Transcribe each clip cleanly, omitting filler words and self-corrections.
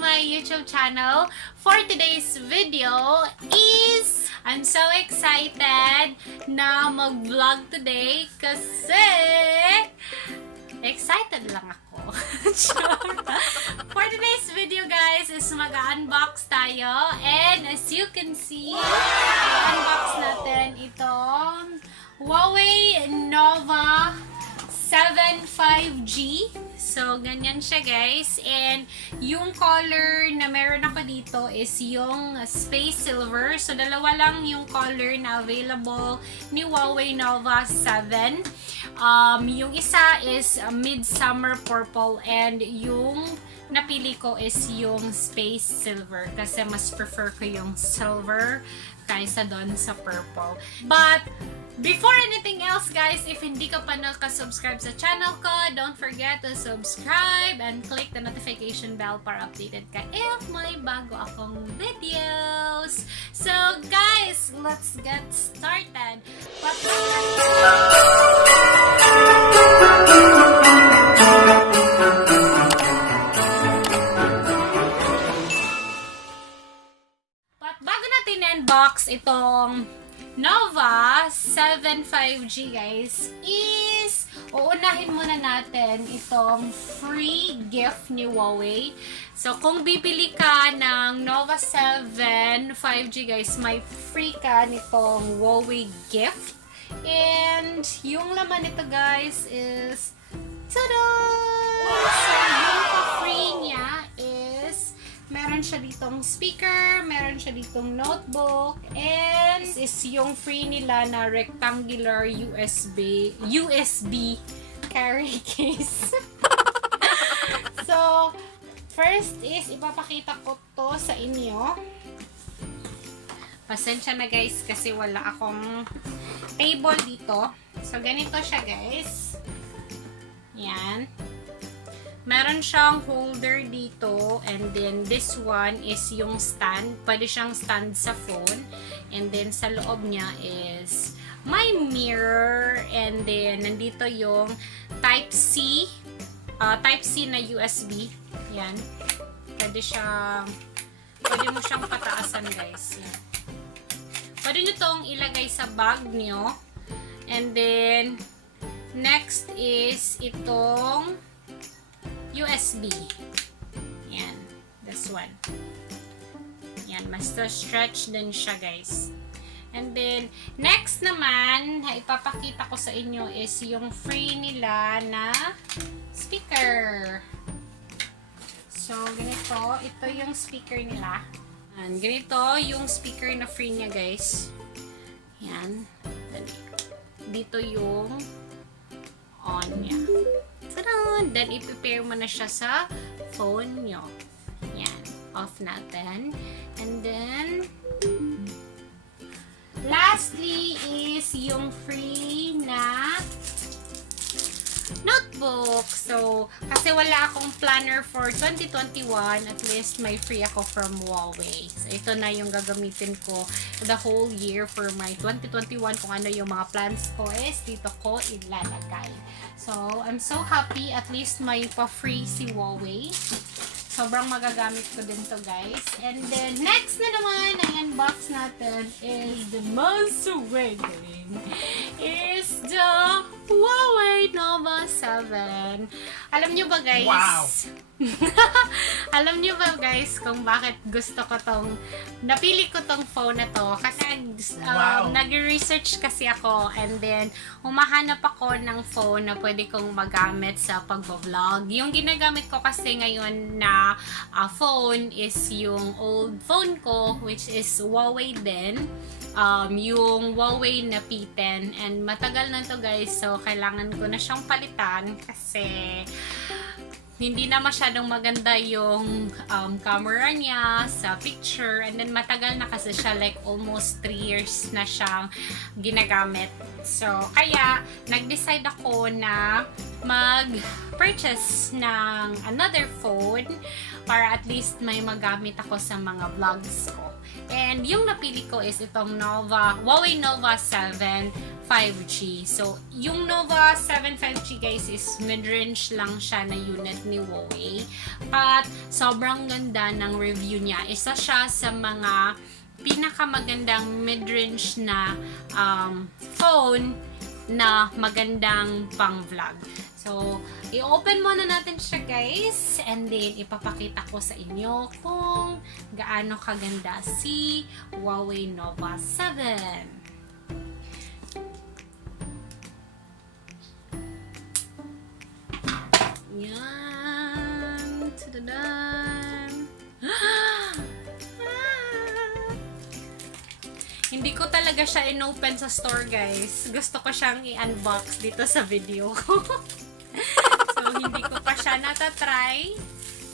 my YouTube channel. For today's video is I'm so excited na mag-vlog today kasi excited lang ako. For today's video guys is mag-unbox tayo, and as you can see, unbox natin itong Huawei Nova 7 5G. So, ganyan siya guys. And yung color na meron ako dito is yung Space Silver. So, dalawa lang yung color na available ni Huawei Nova 7. Yung isa is Midsummer Purple, and yung napili ko is yung Space Silver kasi mas prefer ko yung silver kaysa doon sa purple. But before anything else guys, if hindi ka pa nakasubscribe sa channel ko, don't forget to subscribe and click the notification bell para updated ka if may bago akong videos. So guys, let's get started. Bago natin unbox itong Nova 7 5G guys, is uunahin muna natin itong free gift ni Huawei. So kung bibili ka ng Nova 7 5G guys, may free ka nitong Huawei gift. And yung laman nito guys is tada! So yung free niya is meron siya ditong speaker, meron siya ditong notebook, and this is yung free nila na rectangular USB carry case. So, first is ipapakita ko to sa inyo. Pasensya na guys kasi wala akong table dito. So, ganito siya guys. Yan. Meron siyang holder dito, and then this one is yung stand. Pwede siyang stand sa phone, and then sa loob niya is may mirror, and then nandito yung Type-C na USB. Yan. Pwede mo siyang pataasan guys. Yan. Pwede nyo tong ilagay sa bag nyo, and then next is itong USB. Yan. This one. Yan. Mas stretch din siya guys. And then, next naman, na ipapakita ko sa inyo is yung free nila na speaker. So, ganito. Ito yung speaker nila. Yan. Ganito yung speaker na free niya guys. Yan. Dito yung on niya. Then, i-prepare mo na siya sa phone nyo. Yan. Off natin. And then, lastly is yung free na notebook. So, kasi wala akong planner for 2021, at least may free ako from Huawei. So, ito na yung gagamitin ko the whole year for my 2021. Kung ano yung mga plans ko is dito ko ilalagay. So, I'm so happy at least may pa-free si Huawei. Sobrang magagamit ko din to guys. And then, next na naman ang unbox natin is the most waiting is the Huawei Nova 7. Alam nyo ba guys? Wow! Alam nyo ba guys kung bakit gusto ko napili ko tong phone na to? Kasi nag-research kasi ako, and then humahanap ako ng phone na pwede kong magamit sa pag-vlog. Yung ginagamit ko kasi ngayon na phone is yung old phone ko, which is Huawei din. Yung Huawei na P10, and matagal na to guys, so kailangan ko na siyang palitan kasi hindi na masyadong maganda yung camera niya sa picture, and then matagal na kasi siya, like almost 3 years na siyang ginagamit. So kaya nag-decide ako na mag-purchase ng another phone para at least may magamit ako sa mga vlogs ko. And yung napili ko is itong Huawei Nova 7 5G. So, yung Nova 7 5G guys is mid-range lang siya na unit ni Huawei. At sobrang ganda ng review niya. Isa siya sa mga pinakamagandang mid-range na phone na magandang pang-vlog. So, i-open muna natin siya guys, and then ipapakita ko sa inyo kung gaano kaganda si Huawei Nova 7. Yan. Tadadan. Hindi ko talaga siya in-open sa store guys. Gusto ko siyang i-unbox dito sa video ko. So, hindi ko pa siya natatry.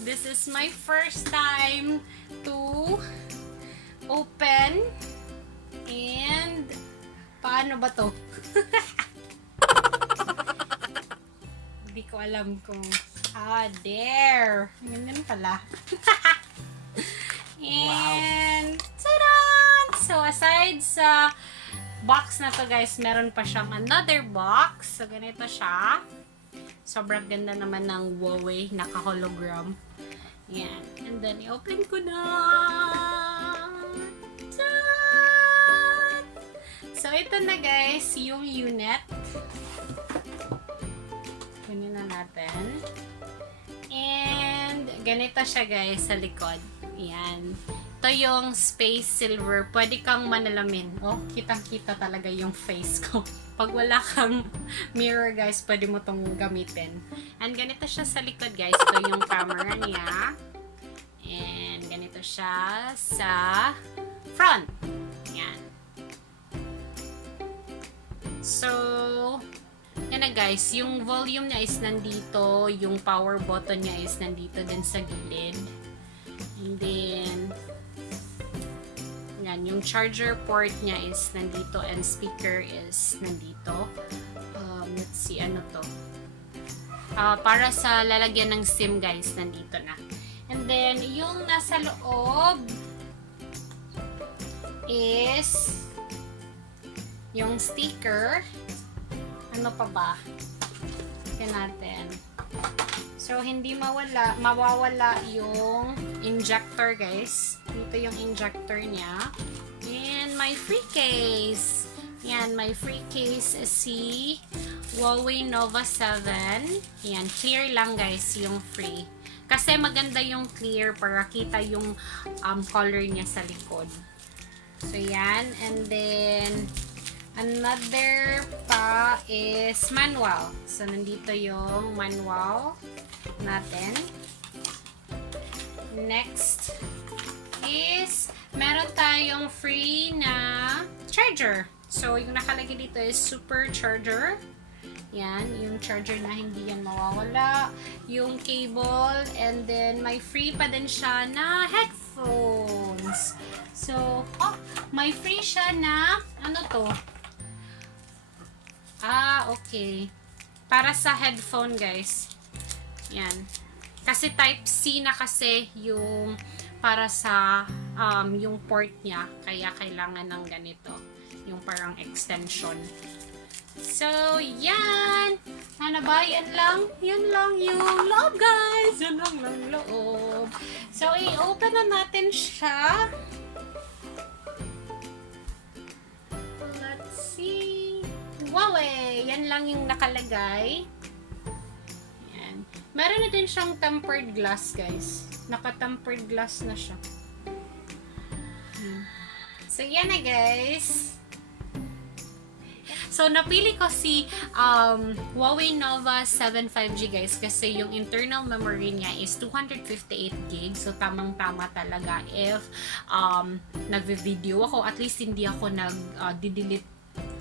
This is my first time to open. And, paano ba to? Hindi ko alam kung, there. Ganyan pala. And, tadan! So, aside sa box na to guys, meron pa siyang another box. So, ganito siya. Sobrang ganda naman ng Huawei, naka-hologram. Yan. And then, i-open ko na. Taan! So, ito na guys, yung unit. Kunin na natin. And, ganito siya guys sa likod. Yan. Ito yung space silver. Pwede kang manalamin. Oh, kitang-kita talaga yung face ko. Pag wala kang mirror guys, pwede mo tong gamitin. And ganito siya sa likod guys. Ito yung camera niya. And ganito siya sa front. Yan. So, yan na guys. Yung volume niya is nandito. Yung power button niya is nandito din sa gilid. And then, yan, yung charger port niya is nandito and speaker is nandito. Let's see, ano to? Para sa lalagyan ng SIM guys, nandito na. And then, yung nasa loob is yung sticker. Ano pa ba? Tignan natin. So, hindi mawawala yung injector, guys. Dito yung injector niya. And my free case. Yan, my free case is si Huawei Nova 7. Yan, clear lang, guys, yung free. Kasi maganda yung clear para kita yung color niya sa likod. So, yan. And then, another pa is manual. So, nandito yung manual natin. Next is meron tayong free na charger. So, yung nakalagay dito is super charger. Yan, yung charger na hindi yan mawawala. Yung cable, and then may free pa din siya na headphones. So, may free siya na, ano to? Okay. Para sa headphone, guys. Yan. Kasi Type-C na kasi yung para sa yung port niya. Kaya kailangan ng ganito. Yung parang extension. So, yan. Ano ba? Yan lang. Yan lang yung loob, guys. Yan lang yung loob. So, i-open na natin siya. Let's see. Huawei. Yan lang yung nakalagay. Yan. Meron na din siyang tempered glass, guys. Naka-tempered glass na siya. So, yan na, guys. So, napili ko si Huawei Nova 7 5G, guys, kasi yung internal memory niya is 258 GB. So, tamang-tama talaga if nagve-video ako. At least, hindi ako nag-delete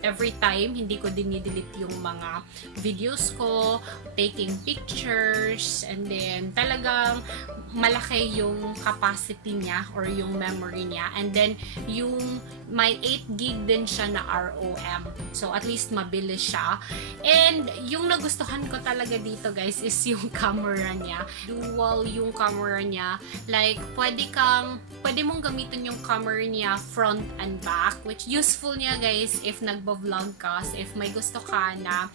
every time, hindi ko dinidelete yung mga videos ko, taking pictures, and then talagang malaki yung capacity niya or yung memory niya. And then, yung may 8 gig din siya na ROM. So, at least mabilis siya. And, yung nagustuhan ko talaga dito guys is yung camera niya. Dual yung camera niya. Like, pwede mong gamitin yung camera niya front and back, which useful niya guys if nagbo-vlog ka. So, if may gusto ka na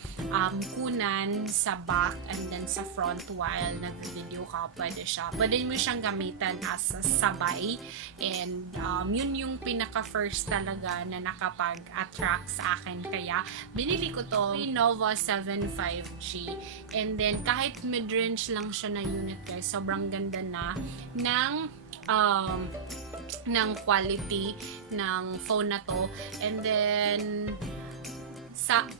kunan sa back and then sa front while nag-video ka, pwede siya. Pwede mo siyang gamitan as a sabay. And yun yung pinaka-first talaga na nakapag-attract sa akin. Kaya, binili ko to Nova 75G. And then, kahit mid-range lang siya na unit guys, sobrang ganda na ng quality ng phone na to. And then,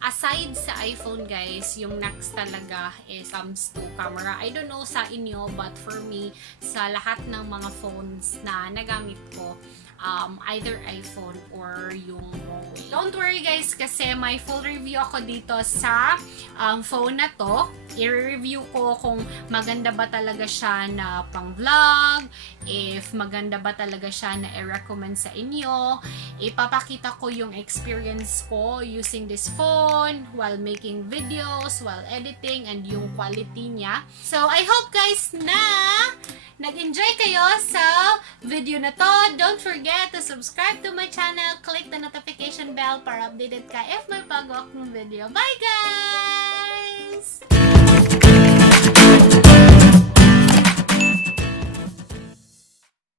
aside sa iPhone guys, yung next talaga is comes to camera. I don't know sa inyo, but for me, sa lahat ng mga phones na nagamit ko, either iPhone or yung Huawei. Don't worry guys, kasi may full review ako dito sa phone na to. I-review ko kung maganda ba talaga siya na pang vlog, if maganda ba talaga siya na i-recommend sa inyo. Ipapakita ko yung experience ko using this phone while making videos, while editing, and yung quality niya. So, I hope guys na nag-enjoy kayo sa video na to. Don't forget to subscribe to my channel. Click the notification bell para updated ka if may bago akong video. Bye guys!